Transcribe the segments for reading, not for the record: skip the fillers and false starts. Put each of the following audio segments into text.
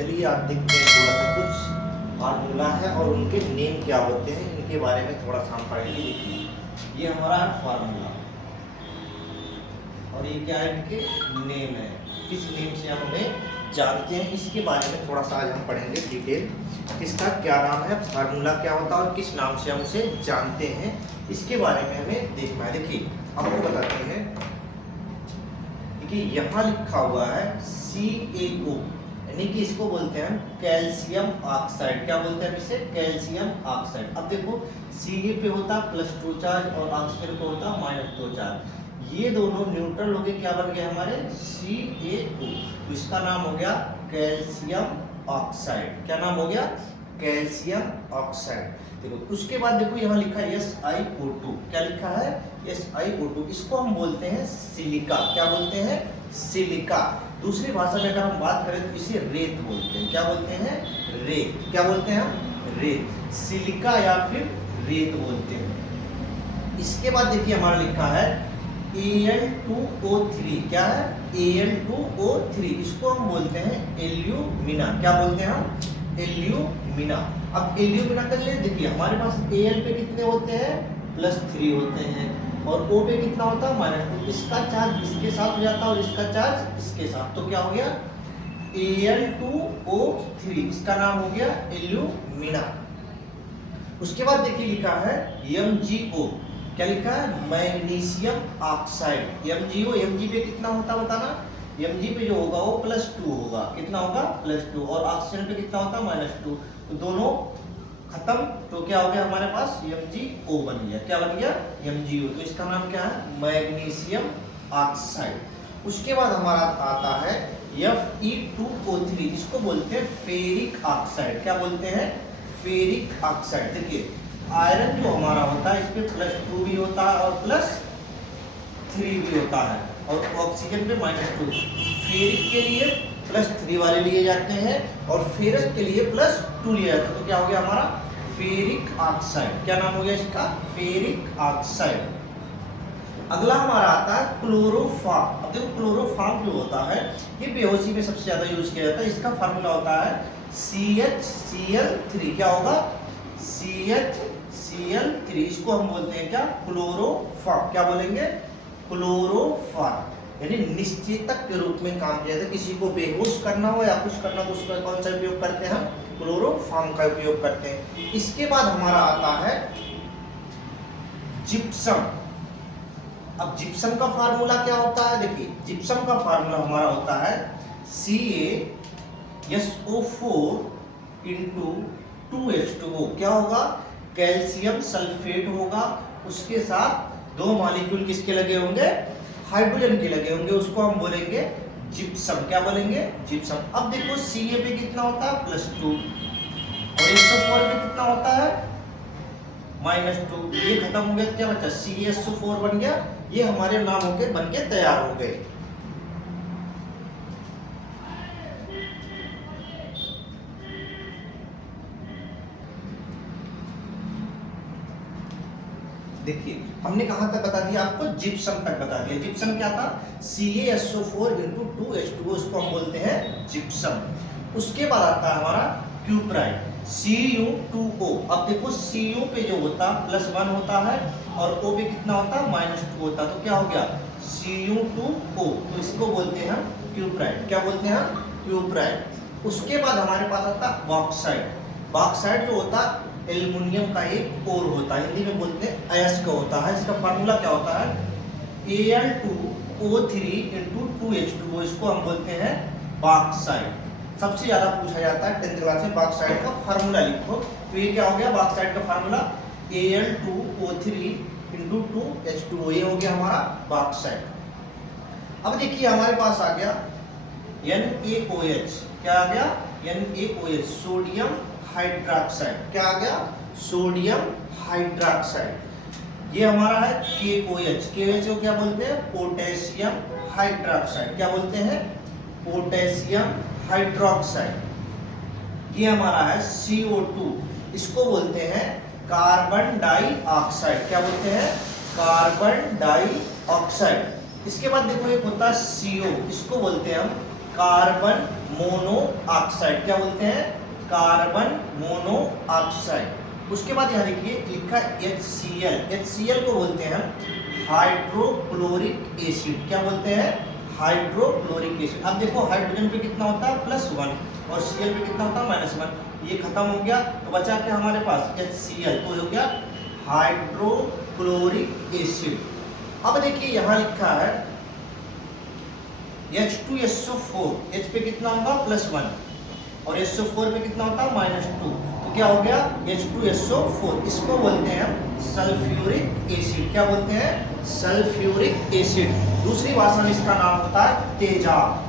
चलिए आज देखते हैं थोड़ा सा कुछ फार्मूला है और उनके नेम क्या होते हैं, इनके बारे में थोड़ा सा हम पढ़ेंगे। देखिए ये हमारा है फार्मूला और ये क्या है, इनके नेम है, किस नेम से हम उन्हें जानते हैं, इसके बारे में थोड़ा सा आज हम पढ़ेंगे डिटेल। इसका क्या नाम है, फार्मूला क्या होता है और किस नाम से हम उसे जानते हैं, इसके बारे में हमें देखना है। देखिए आपको बताते हैं कि यहाँ लिखा हुआ है CaO, यानी कि इसको बोलते हैं कैल्शियम ऑक्साइड। क्या बोलते हैं इसे? Calcium oxide. अब देखो Ca पे होता +2 चार्ज और ऑक्सीजन पे होता -2 चार्ज। ये दोनों न्यूट्रल हो गए, क्या बन गए हमारे? CaO। तो इसका नाम हो गया कैल्शियम ऑक्साइड। क्या नाम हो गया? Calcium oxide. देखो उसके बाद देखो यहाँ लिखा है SiO2। क्या लिखा है? SiO2। इसको हम बोलते हैं सिलिका। क्या बोलते हैं? सिलिका। दूसरी भाषा में अगर हम बात करें तो इसे रेत बोलते हैं। क्या बोलते हैं? रेत। क्या बोलते हैं हम? रेत। सिलिका या फिर रेत बोलते हैं। इसके बाद देखिए हमारा लिखा है Al2O3। क्या है? Al2O3। इसको हम बोलते हैं एल्यूमिना। क्या बोलते हैं हम? एल्यूमिना। अब एल्यूमिना कर ले, देखिए हमारे पास Al पे कितने होते हैं? +3 होते हैं और O पे कितना होता है? -2। इसका चार्ज इसके साथ हो जाता है और इसका चार्ज इसके साथ, तो क्या हो गया? Al2O3। इसका नाम हो गया एल्यूमिना। उसके बाद देखिए लिखा है MgO। क्या लिखा है? Magnesium oxide. MgO, Mg पे कितना होता है बताना? Mg पे जो होगा वो +2 होगा। कितना होगा? +2। और ऑक्सीजन पे कितना होता है? -2। तो दोनों खत्म, तो क्या हो गया हमारे पास? MgO बन गया। क्या बन गया? MgO। तो इसका नाम क्या है? Magnesium oxide. उसके बाद हमारा आता है Fe2O3। इसको बोलते हैं फेरिक ऑक्साइड। क्या बोलते हैं? Ferric oxide. देखिए आयरन जो हमारा होता है इस पे +2 भी होता है और +3 भी होता है और ऑक्सीजन पे -2। फेरिक के लिए +3 वाले लिए जाते हैं और फेरस के लिए +2 लिया जाता है। तो क्या हो गया हमारा? Ferric oxide. क्या नाम हो गया इसका? Ferric oxide. अगला हमारा आता है क्लोरोफॉर्म। अब देखो क्लोरोफॉर्म जो होता है ये बेहोशी में सबसे ज्यादा यूज किया जाता है। इसका फार्मूला होता है CHCl3। क्या होगा? CHCl3। इसको हम बोलते हैं क्या? क्लोरोफॉर्म। क्या बोलेंगे? क्लोरोफॉर्म। यानी निश्चेतक के रूप में काम किया जाता है। किसी को बेहोश करना हो या कुछ करना हो, उसका कौन सा उपयोग करते हैं हम? क्लोरोफॉर्म का उपयोग करते हैं। इसके बाद हमारा आता है जिप्सम। अब जिप्सम का फार्मूला क्या होता है? देखिए जिप्सम का फार्मूला हमारा होता है CaSO4 × 2H2O। क्या होगा? कैल्शियम सल्फेट होगा, उसके साथ 2 मॉलिक्यूल किसके लगे होंगे? हाइड्रोजन के लगे होंगे। उसको हम बोलेंगे जिप्सम। क्या बोलेंगे? जिप्सम। अब देखो Ca पे कितना होता है? +2 और SO4 पे कितना होता है? -2। ये खत्म हो गया तो क्या बचा? CaSO4 बन गया। ये हमारे नाम होके बन के तैयार हो गए। देखिए हमने कहां तक बता दिया आपको? जिप्सम तक बता दिया। जिप्सम क्या था? CaSO4 × 2H2O। इसको हम बोलते हैं जिप्सम। उसके बाद आता है हमारा क्यूप्राइड Cu2O। अब देखो Cu पे जो होता +1 होता है और O पे कितना होता है? -2 होता है। तो क्या हो गया? Cu2O। तो इसको बोलते हैं हम क्यूप्राइड। क्या बोलते हैं हम? क्यूप्राइड। उसके बाद हमारे पास आता है बॉक्साइड। बॉक्साइड जो होता है एल्युमिनियम का एक कोर होता है, हिंदी में बोलते हैं अयस्क होता है। इसका फार्मूला क्या होता है? Al2O3 × 2H2O। इसको हम बोलते हैं बॉक्साइड। सबसे ज्यादा पूछा जाता है 10th क्लास में, बॉक्साइड का फार्मूला लिखो। तो ये क्या हो गया? बॉक्साइड का फार्मूला Al2O3 × 2H2O। ये हो गया हमारा बॉक्साइड। अब देखिए हमारे पास आ गया NaOH। क्या आ गया? NaOH, sodium hydroxide. क्या आ गया? Sodium hydroxide. ये हमारा है KOH। KOH को क्या बोलते हैं? Potassium hydroxide. क्या बोलते हैं? Potassium hydroxide. ये हमारा है CO2। इसको बोलते हैं कार्बन डाइऑक्साइड। क्या बोलते हैं? Carbon dioxide. इसके बाद देखो एक होता है CO। इसको बोलते हैं हम कार्बन मोनोऑक्साइड, क्या बोलते हैं, कार्बन मोनोऑक्साइड। उसके बाद यहाँ देखिए लिखा HCl, HCl को बोलते हैं हाइड्रोक्लोरिक एसिड, क्या बोलते हैं, हाइड्रोक्लोरिक एसिड। अब देखो हाइड्रोजन पे कितना होता है +1 और Cl पे कितना होता है -1, ये खत्म हो गया तो बचा क्या हमारे पास HCl, तो हो गया हाइड्रोक्लोरिक एसिड। अब देखिए यहाँ लिखा है H2SO4, H पे कितना होगा +1 और SO4 पे कितना होता है -2, तो क्या हो गया H2SO4, इसको बोलते हैं सल्फ्यूरिक एसिड, क्या बोलते हैं, सल्फ्यूरिक एसिड। दूसरी भाषा में इसका नाम होता है तेजाब,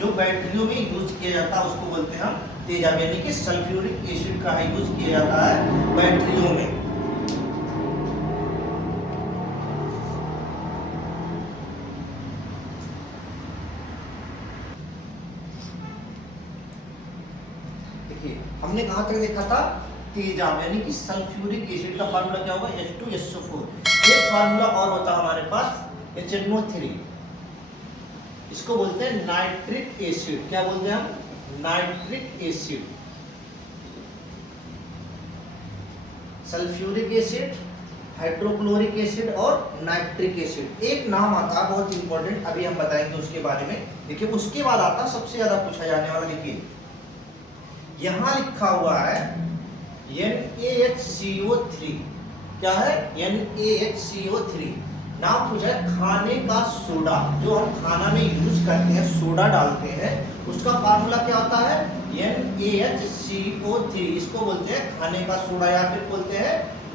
जो बैटरियों में यूज किया जाता है उसको बोलते हैं हम तेजाब, यानी कि सल्फ्यूरिक एसिड का यूज किया जाता है बैटरियों में। देखिए हमने कहां तक देखा था, तेजाब यानी कि सल्फ्यूरिक एसिड का फार्मूला क्या होगा H2SO4। एक फार्मूला और होता है हमारे पास HNO3, इसको बोलते हैं नाइट्रिक एसिड, क्या बोलते हैं हम, nitric acid. Sulphuric acid, hydrochloric acid और नाइट्रिक एसिड। एक नाम आता है बहुत इंपॉर्टेंट, अभी हम बताएंगे उसके बारे में। देखिए उसके बाद आता सबसे ज्यादा पूछा जाने वाला, देखिए यहां लिखा हुआ है NaHCO3, क्या है NaHCO3, नाम पूछा है खाने का सोडा, जो हम खाना में यूज करते हैं, सोडा डालते हैं, उसका फार्मूला क्या होता है NaHCO3, इसको बोलते हैं खाने का सोडा या फिर बोलते हैं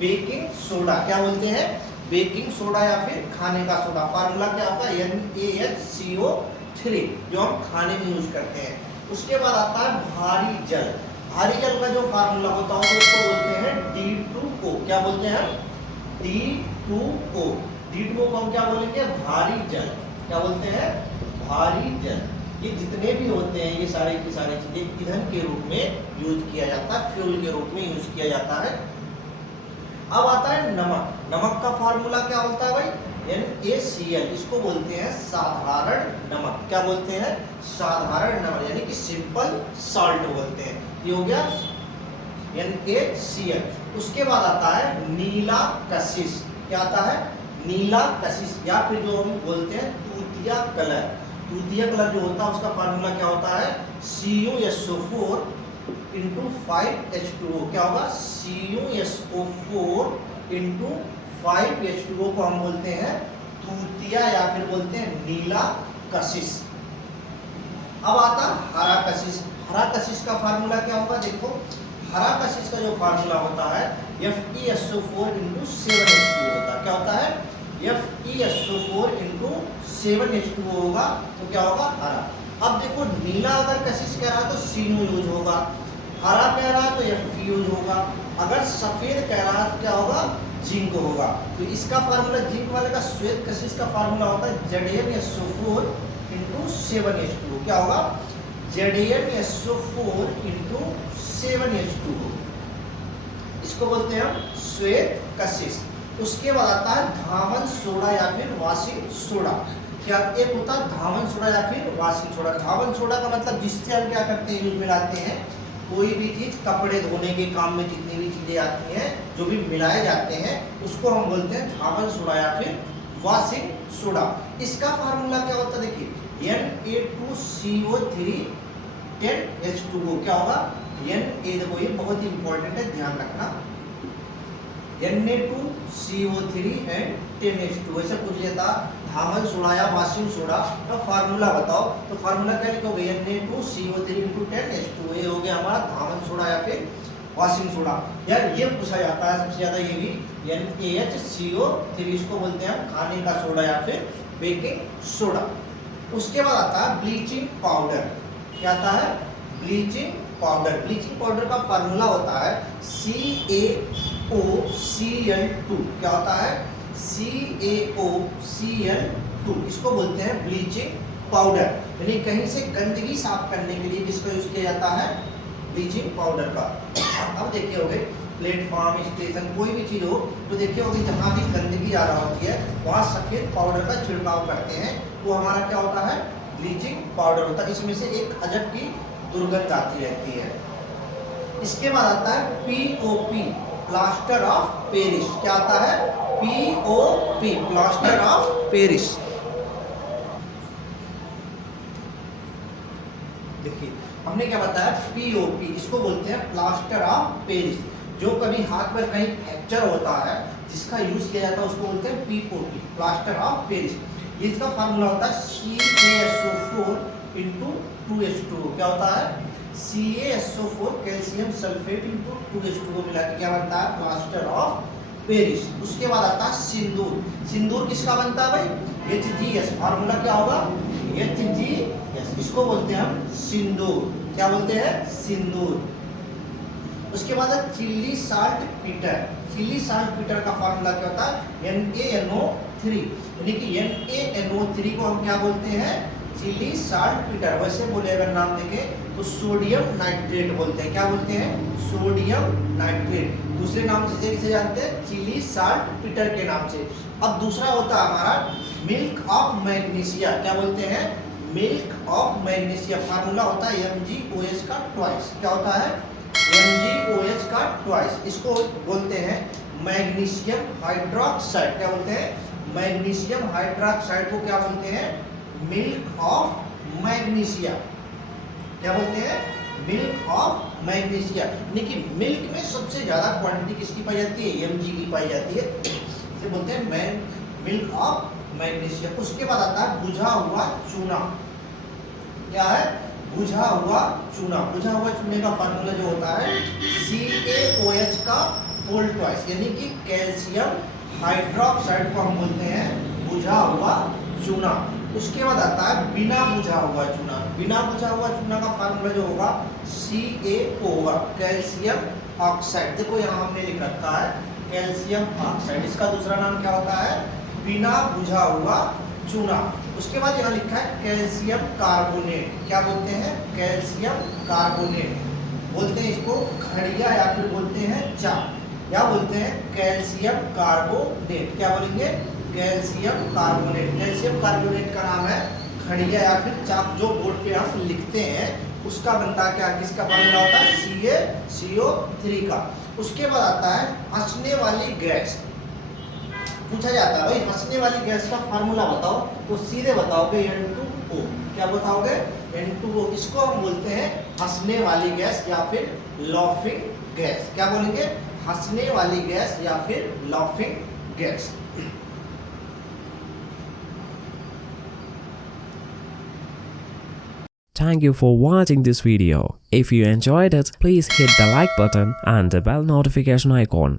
बेकिंग सोडा, क्या बोलते हैं, बेकिंग सोडा या फिर खाने का सोडा। फार्मूला क्या होता है NaHCO3, जो हम खाने में यूज करते हैं। उसके बाद आता है भारी जल, भारी जल का जो फार्मूला होता है उसको बोलते हैं D2O, क्या बोलते हैं हम, D2O। D2O को हम क्या बोलेंगे, भारी जल, क्या बोलते हैं, भारी जल। ये जितने भी होते हैं ये सारे की सारी चीजें ईंधन के रूप में यूज किया जाता है, फ्यूल के रूप में यूज किया जाता है। अब आता है नमक, नमक का फार्मूला क्या होता है भाई NaCl, इसको बोलते हैं साधारण नमक, क्या बोलते हैं, साधारण नमक, यानी कि सिंपल सॉल्ट बोलते हैं। ये हो गया NaCl। उसके बाद आता है नीला कशिश, क्या आता है, नीला कशिश, या फिर जो हम बोलते हैं तूतिया कलर। तूतिया कलर जो होता है उसका फार्मूला क्या होता है CuSO4 × 5H2O, क्या होगा CuSO4 × 5H2O को हम बोलते हैं तूतिया या फिर बोलते हैं नीला कशिश। अब आता हरा कशिश, हरा कशिश का फार्मूला क्या होगा, देखो हरा कशिश का जो फार्मूला होता है FeSO4 × 7H2O होता है, क्या होता है FeSO4 × 7H2O होगा, तो क्या होगा हरा। अब देखो नीला अगर कशिश कह रहा है तो Cu यूज होगा, हरा कह रहा है तो Fe यूज होगा, अगर सफेद कह रहा है तो क्या होगा जिंक होगा। तो इसका फार्मूला जिंक वाले का श्वेत कशिश का फार्मूला होता है ZnSO4 × 7H2O, क्या होगा ZnSO4 × 7H2O, इसको बोलते हैं हम श्वेत कशिश। उसके बाद आता है धावन सोडा या फिर वाशिंग सोडा। क्या एक होता है धावन सोडा या फिर वाशिंग सोडा। धावन सोडा का मतलब जिससे हम क्या करते हैं यूज में लाते हैं, कोई भी चीज कपड़े धोने के काम में जितनी भी चीजें आती हैं जो भी मिलाए जाते हैं उसको हम बोलते हैं धावन सोडा या फिर वाशिंग सोडा। इसका फार्मूला क्या होता है, देखिए Na2CO3 10H2O, क्या होगा देखो ये बहुत ही इंपॉर्टेंट है, ध्यान रखना, Na2CO3 and 10H2O। ऐसा पूछ लेता धावन सोडा या वाशिंग सोडा का फार्मूला बताओ, तो फार्मूला क्या लिखोगे Na2CO3 × 10H2O, ये हो गया हमारा धावन सोडा या फिर वाशिंग सोडा। यार ये पूछा जाता है सबसे ज्यादा, ये भी NaHCO3, इसको बोलते हैं हम खाने का सोडा या फिर बेकिंग सोडा। उसके बाद आता है ब्लीचिंग पाउडर, क्या आता है ब्लीचिंग पाउडर। ब्लीचिंग पाउडर का फार्मूला होता है CaOCl2, क्या होता है CaOCl2, इसको बोलते हैं ब्लीचिंग पाउडर, यानी कहीं से गंदगी साफ करने के लिए किसका यूज किया जाता है, ब्लीचिंग पाउडर का। अब देखिए होगे प्लेटफॉर्म स्टेशन कोई भी चीज हो तो देखिए होगी जहाँ भी गंदगी आ रहा होती है वहाँ सफेद पाउडर का छिड़काव करते हैं, वो हमारा क्या होता है ब्लीचिंग पाउडर होता है, इसमें से एक अजब की दुर्गंध आती रहती है। इसके बाद आता है पीओपी, प्लास्टर ऑफ पेरिस। क्या आता है? POP, plaster of Paris. देखिए हमने क्या बताया, पीओपी, इसको बोलते हैं प्लास्टर ऑफ पेरिस। जो कभी हाथ में कहीं फ्रैक्चर होता है जिसका यूज किया जाता है उसको बोलते हैं पीओपी, प्लास्टर ऑफ पेरिस। इसका फार्मूला होता है CaSO4 * 2H2O। क्या होता है? CaSO4 कैल्शियम सल्फेट * 2H2O मिला के क्या बनता है? Plaster of Paris. उसके बाद आता है सिंदूर। सिंदूर किसका बनता है भाई? HGS। फार्मूला क्या होगा? HGS। इसको बोलते हैं हम सिंदूर। क्या बोलते हैं? सिंदूर। उसके बाद है chilli salt Peter. Chilli salt Peter का फार्मूला क्या होता है? NaNO3। यानी कि NaNO3 को हम क्या बोलते हैं? Chilli salt Peter. वैसे बोले अगर नाम देखें तो सोडियम नाइट्रेट बोलते हैं। क्या बोलते हैं? Sodium nitrate. दूसरे नाम से किसे जानते हैं? चिल्ली साल्ट पीटर के नाम से। अब दूसरा होता है हमारा मिल्क ऑफ मैग्नीशिया। क्या बोलते हैं? Milk of magnesia. फार्मूला होता है MgOH का ट्वाइस। क्या होता है? MgOH का ट्वाइस। इसको बोलते हैं मैग्नीशियम हाइड्रोक्साइड। क्या बोलते हैं? मैग्नीशियम हाइड्रोक्साइड को क्या बोलते हैं? Milk of magnesia. क्या बोलते हैं? Milk of magnesia. यानी कि मिल्क में सबसे ज्यादा क्वांटिटी किसकी पाई जाती है? Mg की पाई जाती है। इसे बोलते हैं मिल्क ऑफ मैग्नीशिया। उसके बाद आता है बुझा हुआ चूना। क्या है? बुझा हुआ चूना। बुझा हुआ चूने का फार्मूला जो होता है CaOH का होल ट्वाइस, यानी कि कैल्शियम हाइड्रोक्साइड को हम बोलते हैं बुझा हुआ चूना। उसके बाद आता है बिना बुझा हुआ चूना। बिना बुझा हुआ चूना का फार्मूला जो होगा CaO होगा, कैल्शियम ऑक्साइड। देखो यहाँ हमने लिख रखा है कैल्शियम ऑक्साइड। इसका दूसरा नाम क्या होता है? बिना बुझा हुआ चूना। उसके बाद यहाँ लिखा है कैल्शियम कार्बोनेट। क्या बोलते हैं? Calcium carbonate. बोलते हैं इसको खड़िया या फिर बोलते हैं चाक। क्या बोलते हैं? Calcium carbonate. क्या बोलेंगे? Calcium carbonate. कैल्शियम कार्बोनेट का नाम है खड़िया या फिर चाक। जो बोर्ड पे हम लिखते हैं उसका बनता है क्या? किसका फार्मूला होता है? CaCO3 का। उसके बाद आता है हंसने वाली गैस। पूछा जाता है भाई हंसने वाली गैस का फार्मूला बताओ, तो सीधे बताओगे N2O। क्या बताओगे? N2O। इसको हम बोलते हैं हंसने वाली गैस या फिर लाफिंग गैस। क्या बोलेंगे? हंसने वाली गैस या फिर laughing gas. Thank you for watching this video. If you enjoyed it, please hit the like button and the bell notification icon.